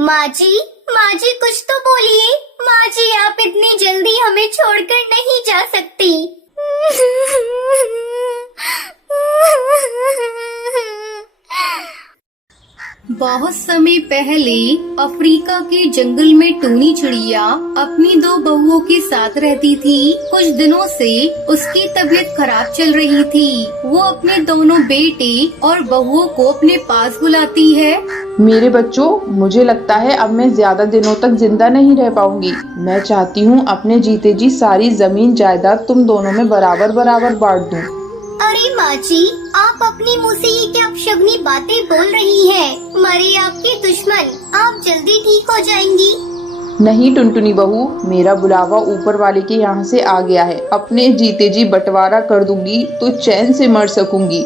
माँ जी कुछ तो बोलिए। माँ जी आप इतनी जल्दी हमें छोड़कर नहीं जा सकती। बहुत समय पहले अफ्रीका के जंगल में टूनी चिड़िया अपनी दो बहुओं के साथ रहती थी। कुछ दिनों से उसकी तबीयत खराब चल रही थी। वो अपने दोनों बेटे और बहुओं को अपने पास बुलाती है। मेरे बच्चों, मुझे लगता है अब मैं ज्यादा दिनों तक जिंदा नहीं रह पाऊंगी। मैं चाहती हूँ अपने जीते जी सारी जमीन जायदाद तुम दोनों में बराबर बराबर बांट दूं। अरे माँ जी, आप अपने मुँह से ये क्या अपशगुनी बातें बोल रही हैं? मरे आपके दुश्मन, आप जल्दी ठीक हो जाएंगी। नहीं टुनटुनी बहू, मेरा बुलावा ऊपर वाले के यहाँ से आ गया है। अपने जीते जी बंटवारा कर दूंगी तो चैन से मर सकूंगी।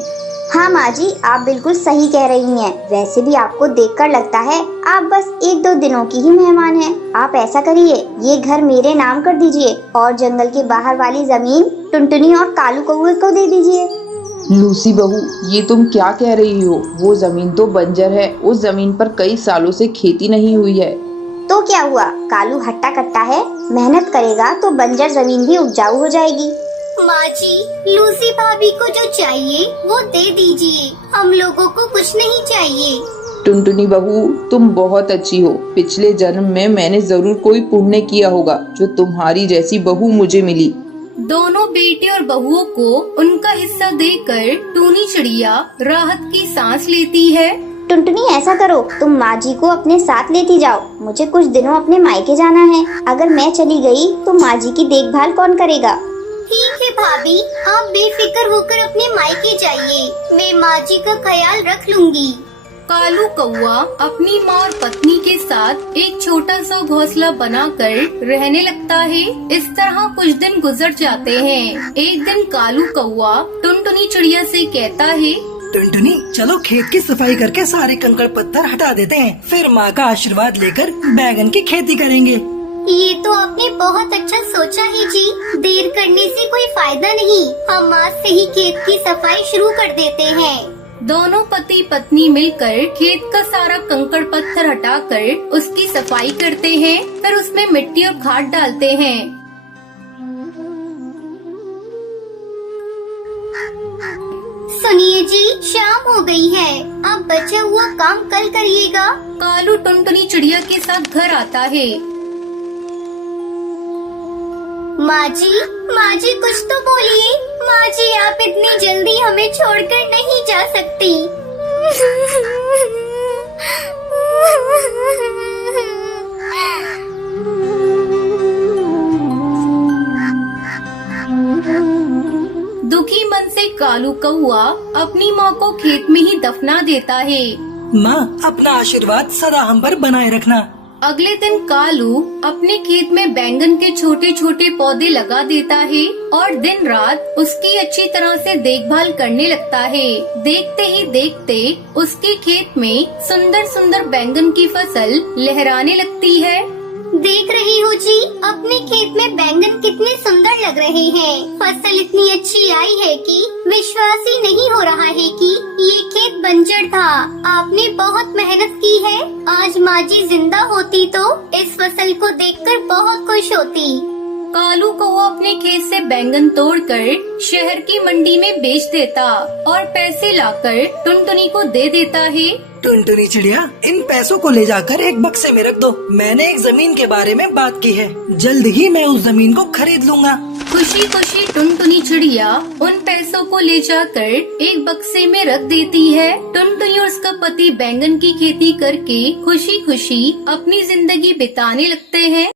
हाँ माँ जी, आप बिल्कुल सही कह रही हैं। वैसे भी आपको देखकर लगता है आप बस 1-2 दिनों की ही मेहमान हैं। आप ऐसा करिए, ये घर मेरे नाम कर दीजिए और जंगल के बाहर वाली जमीन टुनटुनी और कालू कौवे को दे दीजिए। लूसी बहू, ये तुम क्या कह रही हो? वो जमीन तो बंजर है। उस जमीन पर कई सालों से खेती नहीं हुई है। तो क्या हुआ, कालू हट्टा कट्टा है, मेहनत करेगा तो बंजर जमीन भी उपजाऊ हो जाएगी। माँ जी, लूसी भाभी को जो चाहिए वो दे दीजिए। हम लोगों को कुछ नहीं चाहिए। टुनटुनी बहू, तुम बहुत अच्छी हो। पिछले जन्म में मैंने जरूर कोई पुण्य किया होगा जो तुम्हारी जैसी बहू मुझे मिली। दोनों बेटे और बहुओं को उनका हिस्सा देकर टूनी चिड़िया राहत की सांस लेती है। टुनटुनी ऐसा करो, तुम माँ जी को अपने साथ लेती जाओ। मुझे कुछ दिनों अपने मायके जाना है। अगर मैं चली गई तो माँ जी की देखभाल कौन करेगा? ठीक है भाभी, आप बेफिक्र होकर अपने मायके जाइए। मैं माँ जी का ख्याल रख लूंगी। कालू कौवा अपनी माँ और पत्नी के साथ एक छोटा सा घोंसला बनाकर रहने लगता है। इस तरह कुछ दिन गुजर जाते हैं। एक दिन कालू कौवा टुनटुनी चिड़िया से कहता है, टुनटुनी, चलो खेत की सफाई करके सारे कंकड़ पत्थर हटा देते हैं। फिर माँ का आशीर्वाद लेकर बैगन की खेती करेंगे। ये तो आपने बहुत अच्छा सोचा है जी। देर करने से कोई फायदा नहीं। हम आज से ही खेत की सफाई शुरू कर देते हैं। दोनों पति पत्नी मिलकर खेत का सारा कंकड़ पत्थर हटाकर उसकी सफाई करते हैं। फिर उसमें मिट्टी और खाद डालते हैं। सुनिए जी, शाम हो गई है। अब बचा हुआ काम कल करिएगा। कालू टुनटुनी चिड़िया के साथ घर आता है। माँ जी कुछ तो बोलिए। माँ जी आप इतनी जल्दी हमें छोड़कर नहीं जा सकती। दुखी मन से कालू कौवा अपनी माँ को खेत में ही दफना देता है। माँ, अपना आशीर्वाद सदा हम पर बनाए रखना। अगले दिन कालू अपने खेत में बैंगन के छोटे छोटे पौधे लगा देता है और दिन रात उसकी अच्छी तरह से देखभाल करने लगता है। देखते ही देखते उसके खेत में सुंदर सुंदर बैंगन की फसल लहराने लगती है। देख रही हो जी, अपने खेत में बैंगन कितने सुंदर लग रहे हैं। फसल इतनी अच्छी आई है कि विश्वास ही नहीं हो रहा है कि ये खेत बंजर था। आपने बहुत मेहनत की है। आज माँ जी जिंदा होती तो इस फसल को देखकर बहुत खुश होती। कालू कौवा अपने खेत से बैंगन तोड़कर शहर की मंडी में बेच देता और पैसे लाकर टुनटुनी को दे देता है। टुनटुनी चिड़िया, इन पैसों को ले जाकर एक बक्से में रख दो। मैंने एक जमीन के बारे में बात की है। जल्द ही मैं उस जमीन को खरीद लूंगा। खुशी खुशी टुनटुनी चिड़िया उन पैसों को ले जाकर एक बक्से में रख देती है। टुनटुनी और उसका पति बैंगन की खेती करके खुशी खुशी अपनी जिंदगी बिताने लगते हैं।